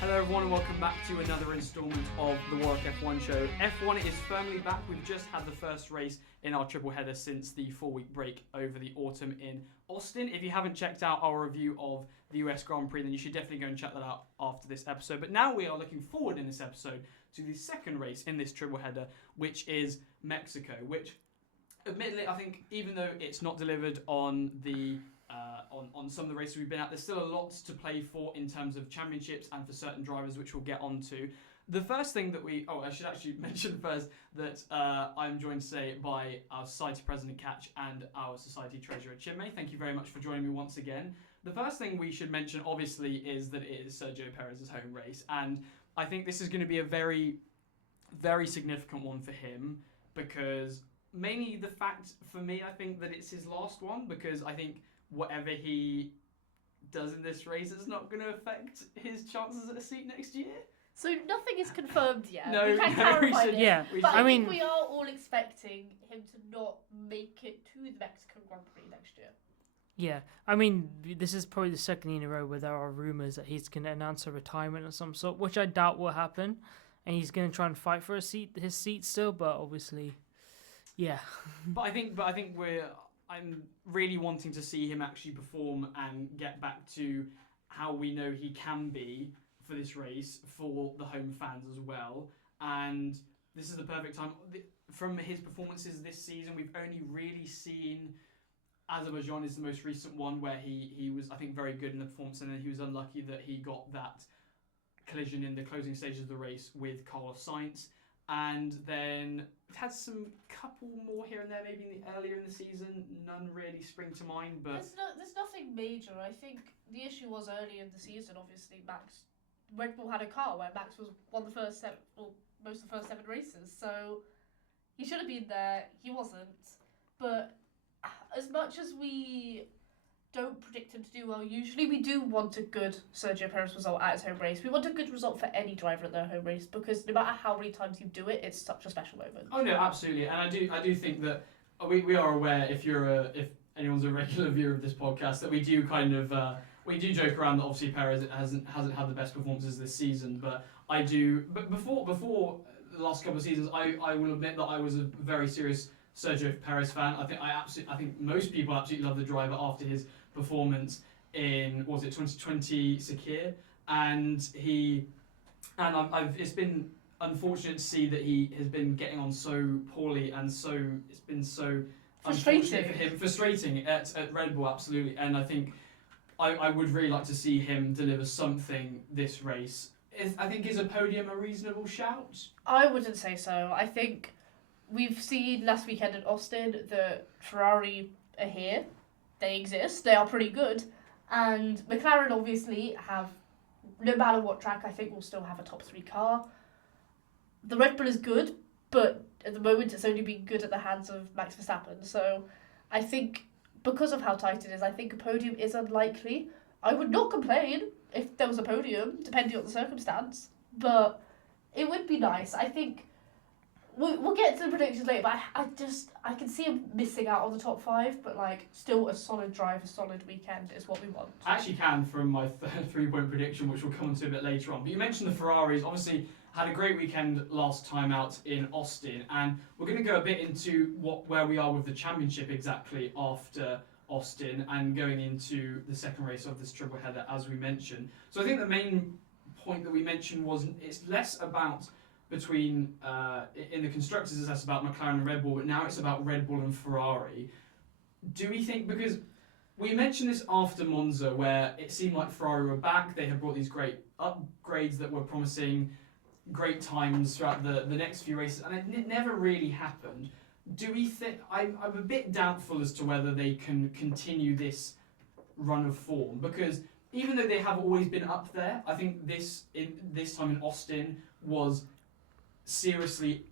Hello everyone and welcome back to another instalment of the Warwick F1 Show. F1 is firmly back. We've just had the first race in our triple header since the 4-week break over the autumn in Austin. If you haven't checked out our review of the US Grand Prix, then you should definitely go and check that out after this episode. But now we are looking forward in this episode to the second race in this triple header, which is Mexico, which admittedly I think even though it's not delivered on the on some of the races we've been at, there's still a lot to play for in terms of championships and for certain drivers, which we'll get onto. The first thing that I should actually mention first that I'm joined today by our Society President Katch and our Society Treasurer Chinmay. Thank you very much for joining me once again. The first thing we should mention, obviously, is that it is Sergio Perez's home race, and I think this is going to be a very, very significant one for him because mainly the fact, for me, I think that it's his last one because I think whatever he does in this race is not going to affect his chances at a seat next year. So nothing is confirmed yet. No, we can clarify this. Yeah, but I think we are all expecting him to not make it to the Mexican Grand Prix next year. Yeah, I mean, this is probably the second year in a row where there are rumours that he's going to announce a retirement of some sort, which I doubt will happen, and he's going to try and fight for his seat still, but obviously, yeah. But I think I'm really wanting to see him actually perform and get back to how we know he can be for this race for the home fans as well. And this is the perfect time. From his performances this season, we've only really seen Azerbaijan is the most recent one where he was, I think, very good in the performance, and then he was unlucky that he got that collision in the closing stages of the race with Carlos Sainz. And then we've had some couple more here and there, maybe earlier in the season. None really spring to mind, but there's nothing major. I think the issue was early in the season. Obviously, Red Bull had a car where Max won the first most of the first 7 races, so he should have been there. He wasn't. But as much as we don't predict him to do well, usually we do want a good Sergio Perez result at his home race. We want a good result for any driver at their home race because no matter how many times you do it, it's such a special moment. Oh no, absolutely, and I do think that we are aware if anyone's a regular viewer of this podcast that we do kind of we do joke around that obviously Perez hasn't had the best performances this season, but before the last couple of seasons I will admit that I was a very serious Sergio Perez fan. I think most people absolutely love the driver after his performance in 2020 Sakir, and it's been unfortunate to see that he has been getting on so poorly, and it's been so unfortunate for him, frustrating at Red Bull, absolutely. And I think I would really like to see him deliver something this race. I think is a podium a reasonable shout? I wouldn't say so. I think we've seen last weekend in Austin that Ferrari are here. They exist. They are pretty good. And McLaren obviously have, no matter what track, I think will still have a top 3 car. The Red Bull is good, but at the moment it's only been good at the hands of Max Verstappen. So I think because of how tight it is, I think a podium is unlikely. I would not complain if there was a podium, depending on the circumstance. But it would be nice. I think we'll get to the predictions later, but I can see him missing out on the top 5, but still a solid drive, a solid weekend is what we want. I actually can from my 3-point prediction, which we'll come on to a bit later on. But you mentioned the Ferraris, obviously had a great weekend last time out in Austin, and we're going to go a bit into where we are with the championship exactly after Austin and going into the second race of this triple header, as we mentioned. So I think the main point that we mentioned was it's less about between in the constructors, it's less about McLaren and Red Bull, but now it's about Red Bull and Ferrari. Do we think, because we mentioned this after Monza where it seemed like Ferrari were back, they had brought these great upgrades that were promising great times throughout the next few races, and it never really happened. Do we think, I'm a bit doubtful as to whether they can continue this run of form, because even though they have always been up there, I think this time in Austin was seriously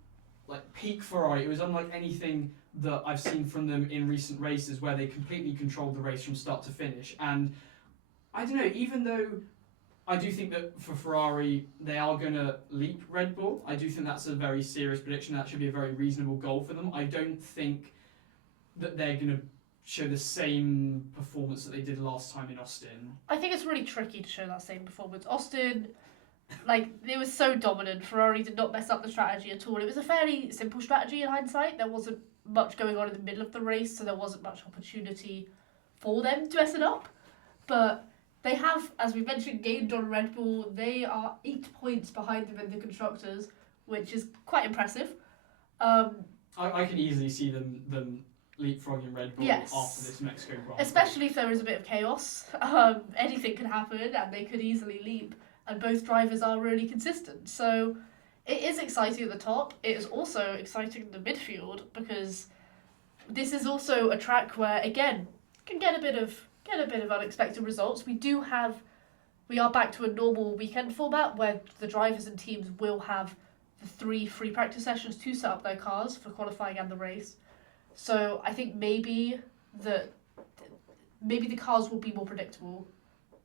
peak Ferrari. It was unlike anything that I've seen from them in recent races where they completely controlled the race from start to finish. And I don't know, even though I do think that for Ferrari they are going to leap Red Bull, I do think that's a very serious prediction. That should be a very reasonable goal for them. I don't think that they're going to show the same performance that they did last time in Austin. I think it's really tricky to show that same performance. Austin, Like, it was so dominant. Ferrari did not mess up the strategy at all. It was a fairly simple strategy in hindsight. There wasn't much going on in the middle of the race, so there wasn't much opportunity for them to mess it up. But they have, as we mentioned, gained on Red Bull. They are 8 points behind them in the Constructors, which is quite impressive. I can easily see them leapfrogging Red Bull Yes. after this Mexico Grand Prix. Especially if there is a bit of chaos. Anything can happen, and they could easily leap. And both drivers are really consistent. So it is exciting at the top. It is also exciting in the midfield, because this is also a track where, again, can get a bit of unexpected results. We are back to a normal weekend format where the drivers and teams will have the 3 free practice sessions to set up their cars for qualifying and the race. So I think maybe the cars will be more predictable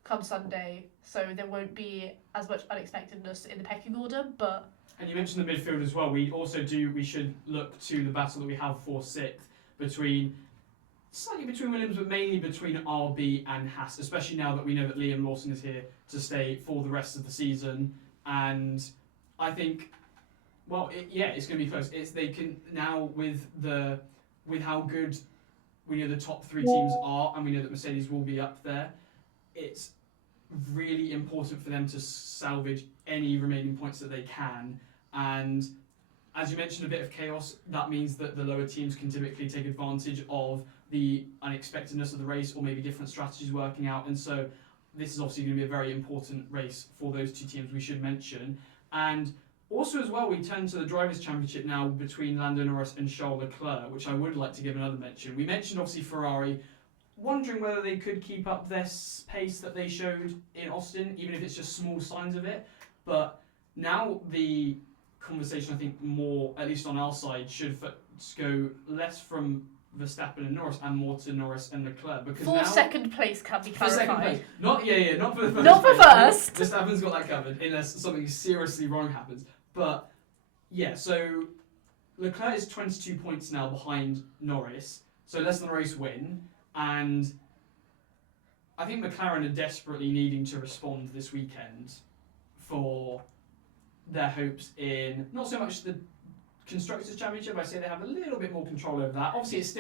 come Sunday, so there won't be as much unexpectedness in the pecking order. But And you mentioned the midfield as well. We should look to the battle that we have for 6th slightly between Williams, but mainly between RB and Haas, especially now that we know that Liam Lawson is here to stay for the rest of the season. And I think, it's going to be close. They can now, with how good we know the top 3 teams are, and we know that Mercedes will be up there, it's really important for them to salvage any remaining points that they can. And as you mentioned, a bit of chaos, that means that the lower teams can typically take advantage of the unexpectedness of the race, or maybe different strategies working out. And so this is obviously going to be a very important race for those 2 teams we should mention. And also as well, we turn to the Drivers' Championship now between Lando Norris and Charles Leclerc, which I would like to give another mention. We mentioned obviously Ferrari, wondering whether they could keep up their pace that they showed in Austin, even if it's just small signs of it. But now the conversation, I think, more, at least on our side, should go less from Verstappen and Norris and more to Norris and Leclerc, because for now, second place can be clarified. For second place, not for the first. Not for place. first. Verstappen's got that covered unless something seriously wrong happens. But yeah, so Leclerc is 22 points now behind Norris, so less than a race win. And I think McLaren are desperately needing to respond this weekend for their hopes in not so much the Constructors' Championship. I say they have a little bit more control over that. Obviously, it's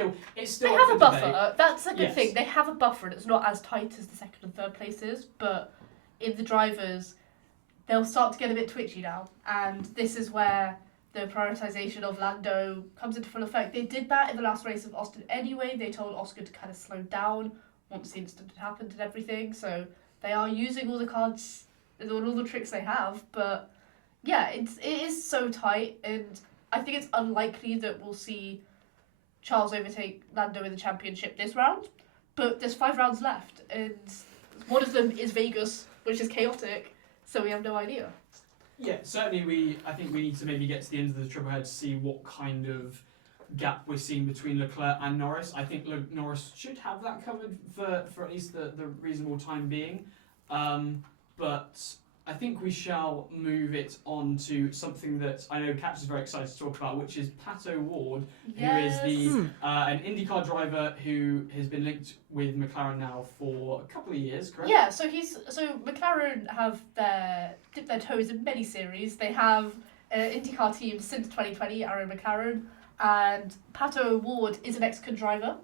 still They up have a for buffer. debate. That's a good Yes. thing. They have a buffer, and it's not as tight as the second and third places. But in the drivers, they'll start to get a bit twitchy now, and this is where the prioritisation of Lando comes into full effect. They did that in the last race of Austin anyway. They told Oscar to kind of slow down once the incident had happened and everything. So they are using all the cards and all the tricks they have. But yeah, it is so tight, and I think it's unlikely that we'll see Charles overtake Lando in the championship this round. But there's 5 rounds left, and one of them is Vegas, which is chaotic. So we have no idea. Yeah, certainly I think we need to maybe get to the end of the triple head to see what kind of gap we're seeing between Leclerc and Norris. I think Norris should have that covered for at least the reasonable time being. But I think we shall move it on to something that I know Katch is very excited to talk about, which is Pato'O'Ward, Yes. who is an IndyCar driver who has been linked with McLaren now for a couple of years, correct? Yeah, so McLaren have dipped their toes in many series. They have an IndyCar team since 2020, Aaron McLaren, and Pato'O'Ward is an ex-con driver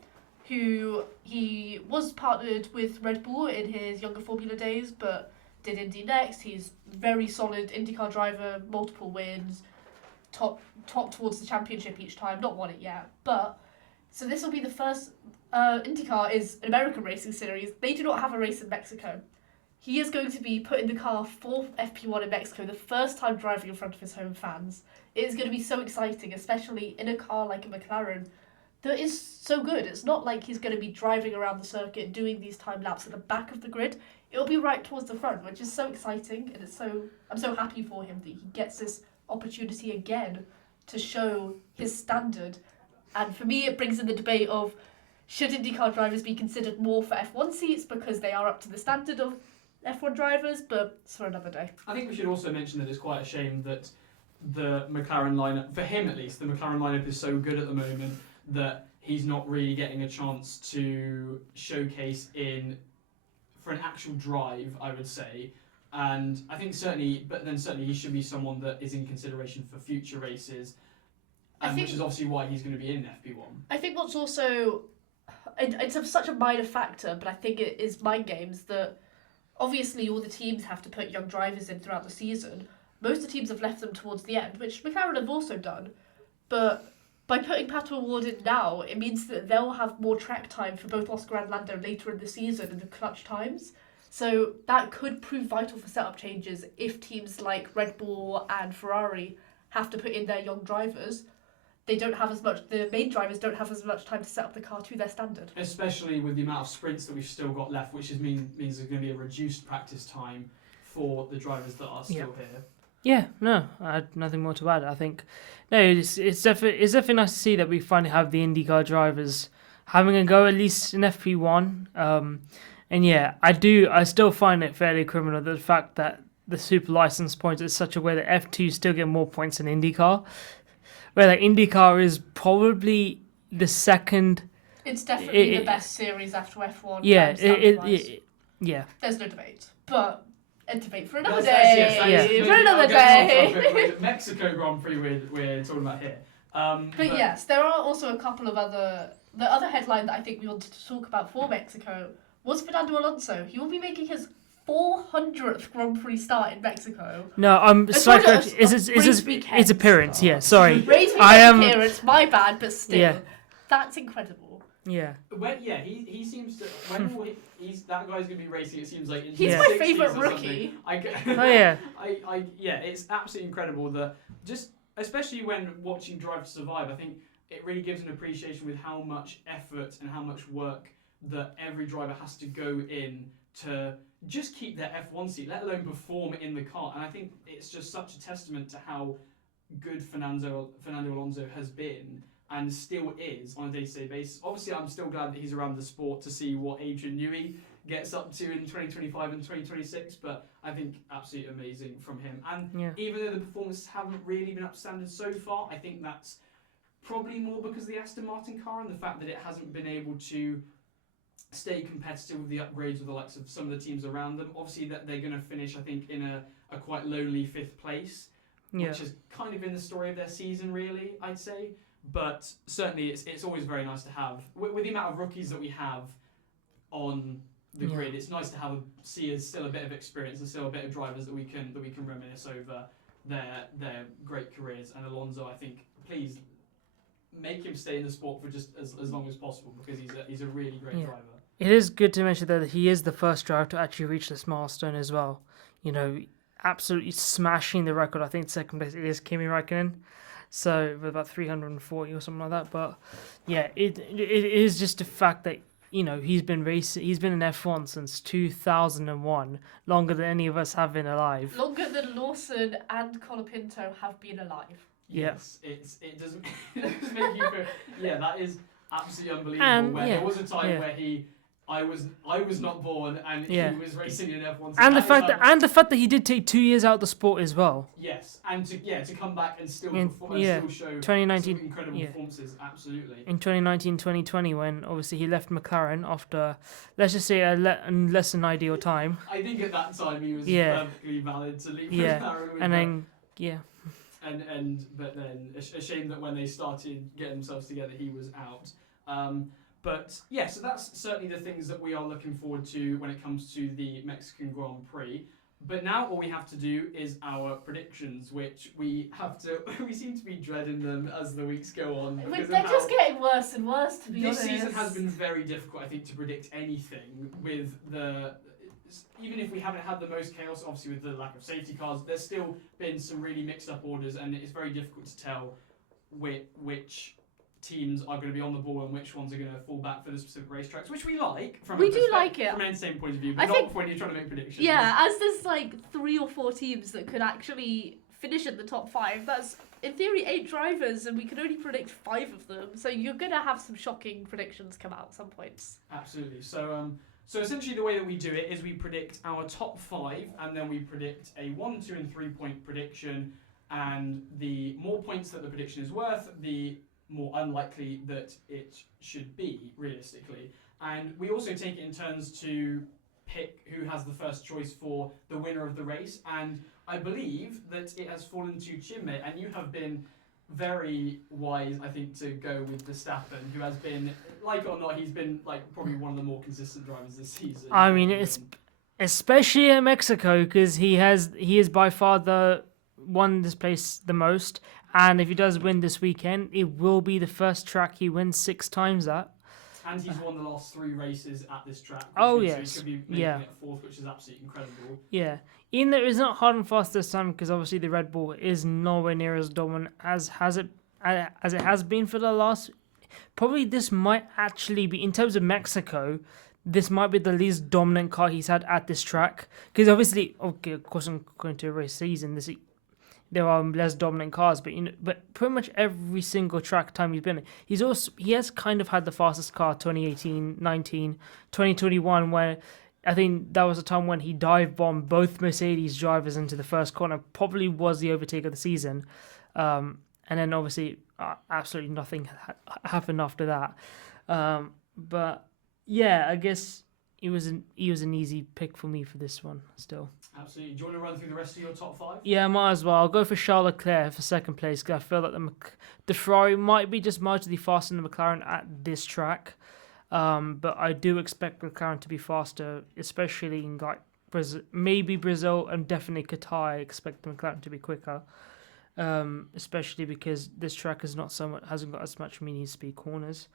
who he was partnered with Red Bull in his younger Formula days, but did Indy next. He's very solid IndyCar driver, multiple wins, top towards the championship each time. Not won it yet, but so this will be the first. IndyCar is an American racing series. They do not have a race in Mexico. He is going to be put in the car for FP1 in Mexico, the first time driving in front of his home fans. It is going to be so exciting, especially in a car like a McLaren that is so good. It's not like he's going to be driving around the circuit doing these time laps at the back of the grid. It'll be right towards the front, which is so exciting, and I'm so happy for him that he gets this opportunity again to show his standard. And for me, it brings in the debate of, should IndyCar drivers be considered more for F1 seats because they are up to the standard of F1 drivers, but it's for another day. I think we should also mention that it's quite a shame that the McLaren lineup, for him at least, the McLaren lineup is so good at the moment that he's not really getting a chance to showcase for an actual drive, I would say. And I think certainly he should be someone that is in consideration for future races, and which is obviously why he's going to be in FP1. I think what's also, it's such a minor factor, but I think it is mind games that obviously all the teams have to put young drivers in throughout the season. Most of the teams have left them towards the end, which McLaren have also done. But by putting Pato'O'Ward in now, it means that they'll have more track time for both Oscar and Lando later in the season in the clutch times. So that could prove vital for setup changes if teams like Red Bull and Ferrari have to put in their young drivers. They don't have as much. The main drivers don't have as much time to set up the car to their standard. Especially with the amount of sprints that we've still got left, which means there's going to be a reduced practice time for the drivers that are still here. Yeah, no, I had nothing more to add. I think it's definitely nice to see that we finally have the IndyCar drivers having a go at least in FP1. And yeah, I still find it fairly criminal the fact that the super license points is such a way that F2 still get more points than IndyCar. Where like IndyCar is probably the second. It's definitely the best series after F1. Yeah, yeah. There's no debate, but a debate for another day. For another day. Mexico Grand Prix we're talking about here. But yes, there are also a couple of other. The other headline that I think we wanted to talk about for Mexico was Fernando Alonso. He will be making his 400th Grand Prix start in Mexico. No, it's appearance. Yeah, sorry. Race weekend appearance. My bad, but still, that's incredible. Yeah. He seems to that guy's gonna be racing. It seems like in he's my favourite rookie. It's absolutely incredible that just especially when watching Drive to Survive, I think it really gives an appreciation with how much effort and how much work that every driver has to go in to just keep their F1 seat, let alone perform in the car. And I think it's just such a testament to how good Fernando Alonso has been and still is on a day-to-day basis. Obviously, I'm still glad that he's around the sport to see what Adrian Newey gets up to in 2025 and 2026, but I think absolutely amazing from him. And even though the performances haven't really been up to standard so far, I think that's probably more because of the Aston Martin car and the fact that it hasn't been able to stay competitive with the upgrades with the likes of some of the teams around them. Obviously, that they're going to finish, I think, in a quite lonely 5th place, which has kind of been the story of their season, really, I'd say. But certainly, it's always very nice to have, with the amount of rookies that we have on the grid. It's nice to have still a bit of experience and still a bit of drivers that we can reminisce over their great careers. And Alonso, I think, please make him stay in the sport for just as long as possible because he's a really great driver. It is good to mention that he is the first driver to actually reach this milestone as well. You know, absolutely smashing the record. I think second place is Kimi Räikkönen. So with about 340 or something like that. But yeah, it is just the fact that, you know, he's been in F1 since 2001, longer than any of us have been alive. Longer than Lawson and Colapinto have been alive. Yes, it doesn't make you feel. Yeah, that is absolutely unbelievable. And, there was a time where I was not born, and he was racing in F1. And the fact that he did take 2 years out of the sport as well. Yes, and to come back and still perform, and still show 2019, some incredible performances. Absolutely. In 2019, 2020, when obviously he left McLaren after, let's just say, a less than ideal time. I think at that time he was perfectly valid to leave McLaren. But then a shame that when they started getting themselves together, he was out. But yeah, so that's certainly the things that we are looking forward to when it comes to the Mexican Grand Prix. But now all we have to do is our predictions, which we seem to be dreading them as the weeks go on. They're just getting worse and worse, to be honest. This season has been very difficult, I think, to predict anything with even if we haven't had the most chaos, obviously with the lack of safety cars, there's still been some really mixed up orders, and it's very difficult to tell which teams are going to be on the ball and which ones are going to fall back for the specific racetracks, which we like from an entertainment point of view, but not when you're trying to make predictions. Yeah, as there's like 3 or 4 teams that could actually finish in the top 5, that's in theory 8 drivers, and we can only predict 5 of them. So you're going to have some shocking predictions come out at some points. Absolutely. So essentially the way that we do it is we predict our top 5, and then we predict a 1, 2, and 3 point prediction, and the more points that the prediction is worth, the more unlikely that it should be, realistically. And we also take it in turns to pick who has the first choice for the winner of the race, and I believe that it has fallen to Chinmay, and you have been very wise, I think, to go with Verstappen, who has been, like it or not, he's been like probably one of the more consistent drivers this season. I mean, it's especially in Mexico because he is by far the won this place the most, and if he does win this weekend, it will be the first track he wins 6 times at. And he's won the last 3 races at this track. Oh, So yes. he could be making it 4th, which is absolutely incredible. Yeah. Even though it's not hard and fast this time, because obviously the Red Bull is nowhere near as dominant as it has been for the last. Probably this might actually be, in terms of Mexico, this might be the least dominant car he's had at this track. Because obviously, okay, of course, according to a race season, there are less dominant cars, but pretty much every single track time he's been in, he has kind of had the fastest car 2018, 19, 2021, where I think that was a time when he dive bombed both Mercedes drivers into the first corner, probably was the overtake of the season. And then obviously absolutely nothing happened after that. But yeah, I guess he was an easy pick for me for this one still. Absolutely. Do you want to run through the rest of your top 5? Yeah, might as well. I'll go for Charles Leclerc for second place because I feel like the Ferrari might be just marginally faster than the McLaren at this track. But I do expect McLaren to be faster, especially in like Brazil, maybe Brazil and definitely Qatar. I expect the McLaren to be quicker, especially because this track hasn't got as much medium speed corners.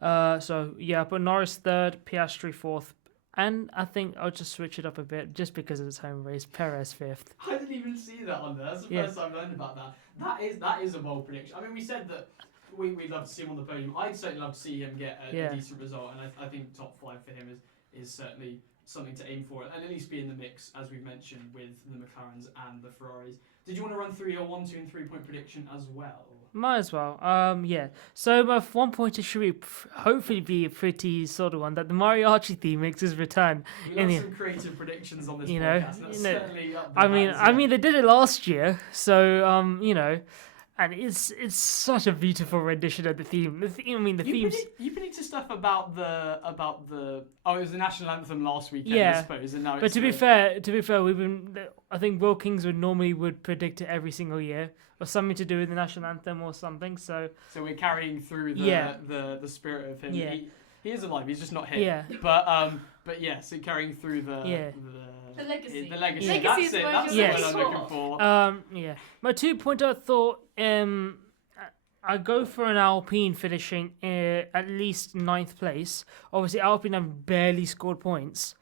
So yeah, but Norris third, Piastri fourth, and I think I'll just switch it up a bit just because of its home race. Perez fifth. I didn't even see that on there. That's the first time I've learned about that. That is a bold prediction. I mean, we said that we'd love to see him on the podium. I'd certainly love to see him get a decent result, and I think top 5 for him is certainly something to aim for, and at least be in the mix, as we've mentioned, with the McLarens and the Ferraris. Did you want to run through your 1, 2, and 3 point prediction as well? Might as well. Yeah. So my 1 pointer should hopefully be a pretty sort of one that the Mariachi theme makes his return. We love some creative predictions on this podcast. And that's certainly up the I mean, they did it last year, so and it's such a beautiful rendition of the theme. The themes. You predicted stuff about the it was the national anthem last weekend, yeah. I suppose, and now. But to be fair, I think Will Kingswood normally would predict it every single year, or something to do with the national anthem or something. So we're carrying through the spirit of him. Yeah. He is alive. He's just not here. Yeah. But yeah, so carrying through the legacy. The legacy. Yeah. That's it. That's the Yes. word I'm looking for. Yeah. My 2 pointer thought. I go for an Alpine finishing at least 9th place. Obviously, Alpine have barely scored points,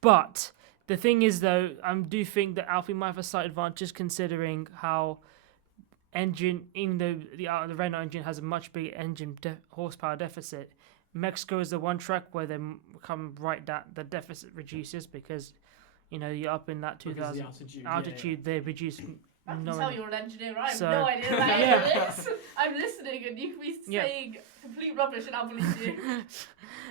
but the thing is, though, I do think that Alpine might have a slight advantage considering how even though the Renault engine has a much bigger engine horsepower deficit. Mexico is the one track where they come right that the deficit reduces because, you're up in that 2000 altitude. They reduce. I can tell you're an engineer. I have So- no idea about any of this. I'm listening, and you can be saying complete rubbish, and I'll believe you.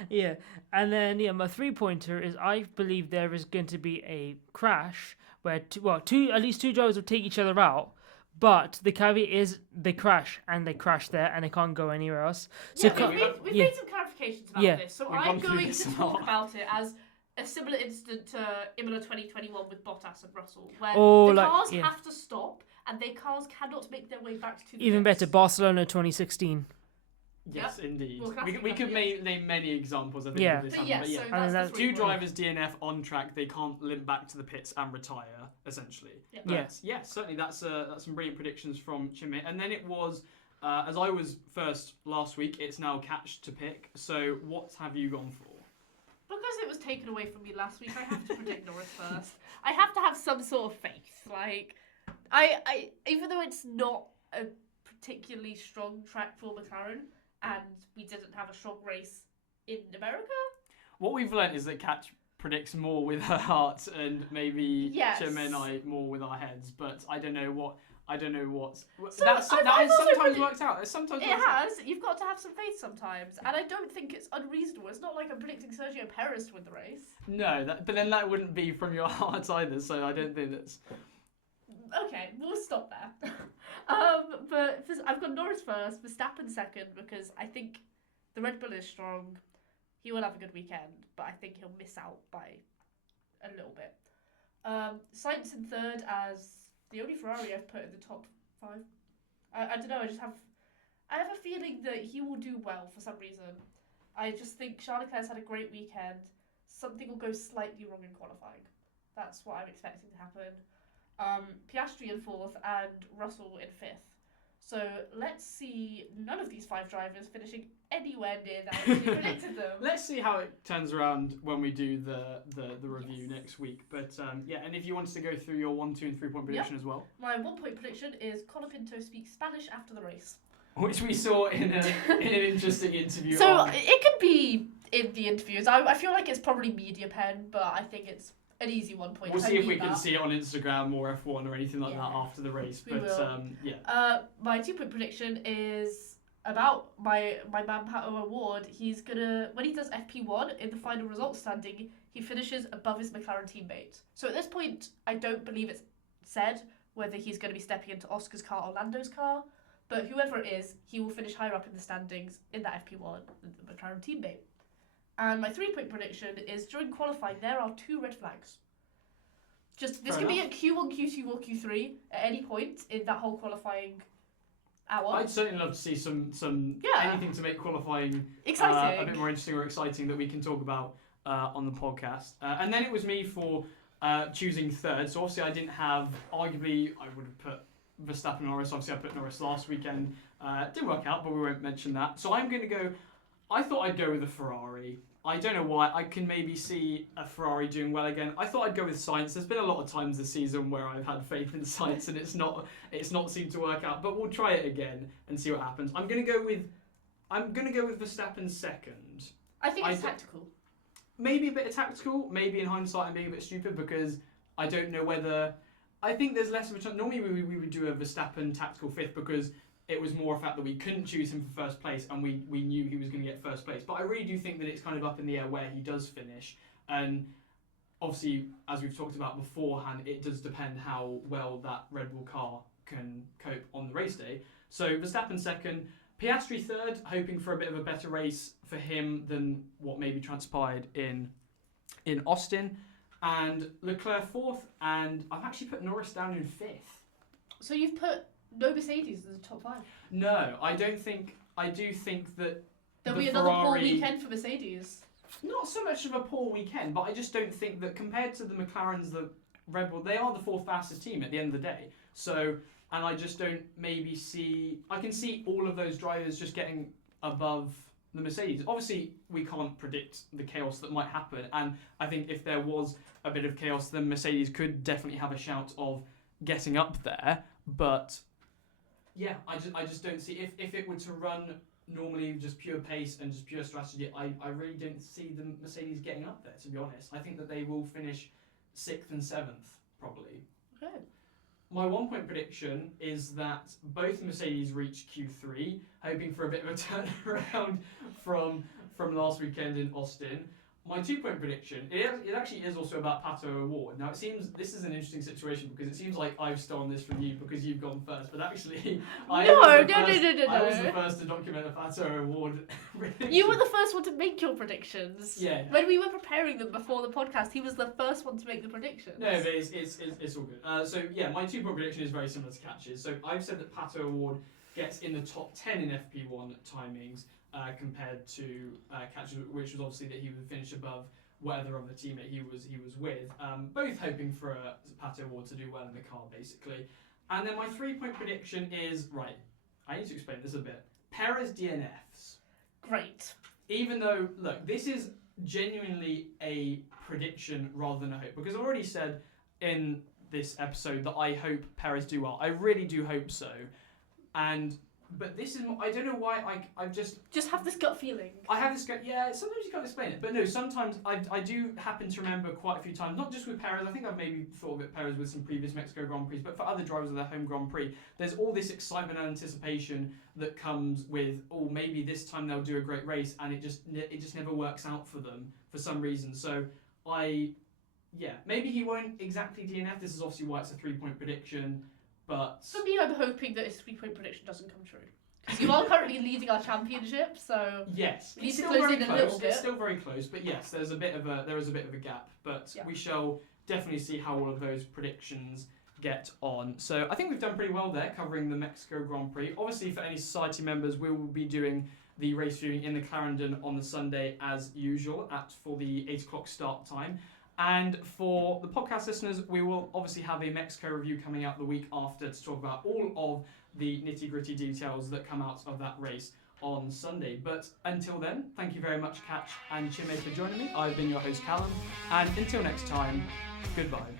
Yeah, and then my 3 pointer is I believe there is going to be a crash where at least two drivers will take each other out. But the caveat is they crash there and they can't go anywhere else. So We've made some clarifications about this. So I'm going to talk lot. about it as a similar incident to Imola 2021 with Bottas and Russell, where the cars have to stop and their cars cannot make their way back to the even pits. better, Barcelona 2016. Yes, indeed. Well, we could name many examples, I think, Yeah. of this. But happening, yeah, but so that's the 3 two points. drivers DNF on track, they can't limp back to the pits and retire, essentially. Yeah. But yeah, certainly that's some brilliant predictions from Chinmay. And then it was, as I was first last week, it's now Katch to pick. So what have you gone for? Because it was taken away from me last week, I have to predict Norris first. I have to have some sort of faith. Like, I even though it's not a particularly strong track for McLaren, and we didn't have a strong race in America. What we've learned is that Katch predicts more with her heart, and maybe Chinmay and I more with our heads. But I don't know what. So that sometimes works out. You've got to have some faith sometimes, and I don't think it's unreasonable. It's not like I'm predicting Sergio Perez to win the race. No, but then that wouldn't be from your heart either. So I don't think that's. Okay, we'll stop there. But I've got Norris first, Verstappen second, because I think the Red Bull is strong. He will have a good weekend, but I think he'll miss out by a little bit. Sainz in third as the only Ferrari I've put in the top 5. I don't know, I have a feeling that he will do well for some reason. I just think Charles Leclerc's had a great weekend. Something will go slightly wrong in qualifying. That's what I'm expecting to happen. Piastri in 4th and Russell in 5th. So let's see none of these 5 drivers finishing anywhere near that as we predicted them. Let's see how it turns around when we do the review next week. But and if you wanted to go through your 1, 2 and 3 point prediction as well. My 1 point prediction is Colapinto speaks Spanish after the race. Which we saw in an interesting interview. So it could be in the interviews. I feel like it's probably media pen, but I think it's an easy 1 point. We'll see if we can see it on Instagram or F1 or anything like that after the race. We will. My 2 point prediction is about my man Pato'O'Ward. He's gonna, when he does FP1 in the final results standing, he finishes above his McLaren teammate. So at this point, I don't believe it's said whether he's going to be stepping into Oscar's car or Lando's car. But whoever it is, he will finish higher up in the standings in that FP1 than the McLaren teammate. And my 3 point prediction is during qualifying, there are 2 red flags. This can be at Q1, Q2, or Q3 at any point in that whole qualifying hour. I'd certainly love to see some anything to make qualifying exciting, a bit more interesting or exciting that we can talk about on the podcast. And then it was me for choosing 3rd. So obviously I didn't have, arguably I would have put Verstappen and Norris. Obviously I put Norris last weekend. Didn't work out, but we won't mention that. So I'm going to go, I thought I'd go with a Ferrari. I don't know why. I can maybe see a Ferrari doing well again. I thought I'd go with Sainz. There's been a lot of times this season where I've had faith in Sainz and it's not seemed to work out. But we'll try it again and see what happens. I'm gonna go with Verstappen 2nd. I think it's tactical. Maybe a bit of tactical. Maybe in hindsight I'm being a bit stupid because I don't know whether. I think there's less of a chance. Normally we would do a Verstappen tactical 5th because it was more a fact that we couldn't choose him for 1st place and we knew he was going to get 1st place. But I really do think that it's kind of up in the air where he does finish. And obviously, as we've talked about beforehand, it does depend how well that Red Bull car can cope on the race day. So Verstappen 2nd, Piastri 3rd, hoping for a bit of a better race for him than what maybe transpired in Austin. And Leclerc 4th, and I've actually put Norris down in 5th. So you've put no Mercedes in the top 5? No, I don't think. I do think that there'll be another poor weekend for Mercedes. Not so much of a poor weekend, but I just don't think that compared to the McLarens, the Red Bull, they are the 4th fastest team at the end of the day. So, and I just don't maybe see. I can see all of those drivers just getting above the Mercedes. Obviously, we can't predict the chaos that might happen, and I think if there was a bit of chaos, then Mercedes could definitely have a shout of getting up there. But yeah, I just don't see if it were to run normally just pure pace and just pure strategy. I really don't see the Mercedes getting up there, to be honest. I think that they will finish 6th and 7th probably. Okay. My 1 point prediction is that both Mercedes reach Q3, hoping for a bit of a turnaround from last weekend in Austin. My 2 point prediction, it actually is also about Pato'O'Ward. Now it seems, this is an interesting situation because it seems like I've stolen this from you because you've gone first, but actually I was the first to document a Pato'O'Ward prediction. You were the first one to make your predictions. Yeah. When we were preparing them before the podcast, he was the first one to make the predictions. No, but it's all good. So yeah, my 2 point prediction is very similar to Katch's. So I've said that Pato'O'Ward gets in the top 10 in FP1 timings. Compared to Katch, which was obviously that he would finish above whatever other teammate he was with. Both hoping for Pato'O'Ward to do well in the car, basically. And then my 3 point prediction is, right, I need to explain this a bit. Perez DNFs. Great. Even though, look, this is genuinely a prediction rather than a hope, because I've already said in this episode that I hope Perez do well. I really do hope so. But this is, I don't know why, I've just have this gut feeling. I have this gut, yeah, sometimes you can't explain it. But no, sometimes I do happen to remember quite a few times, not just with Perez, I think I've maybe thought of it Perez with some previous Mexico Grand Prix, but for other drivers of their home Grand Prix, there's all this excitement and anticipation that comes with, oh, maybe this time they'll do a great race, and it just never works out for them for some reason. So maybe he won't exactly DNF, this is obviously why it's a 3 point prediction. But for me, I'm hoping that his 3 point prediction doesn't come true. Because you are currently leading our championship, so Yes, we need it's to still close very in a close. little bit. It's still very close, but yes, there is a bit of a gap. But Yeah. we shall definitely see how all of those predictions get on. So I think we've done pretty well there, covering the Mexico Grand Prix. Obviously, for any society members, we will be doing the race viewing in the Clarendon on the Sunday as usual for the 8 o'clock start time. And for the podcast listeners, we will obviously have a Mexico review coming out the week after to talk about all of the nitty-gritty details that come out of that race on Sunday. But until then, thank you very much, Katch and Chinmay, for joining me. I've been your host, Callum, and until next time, goodbye.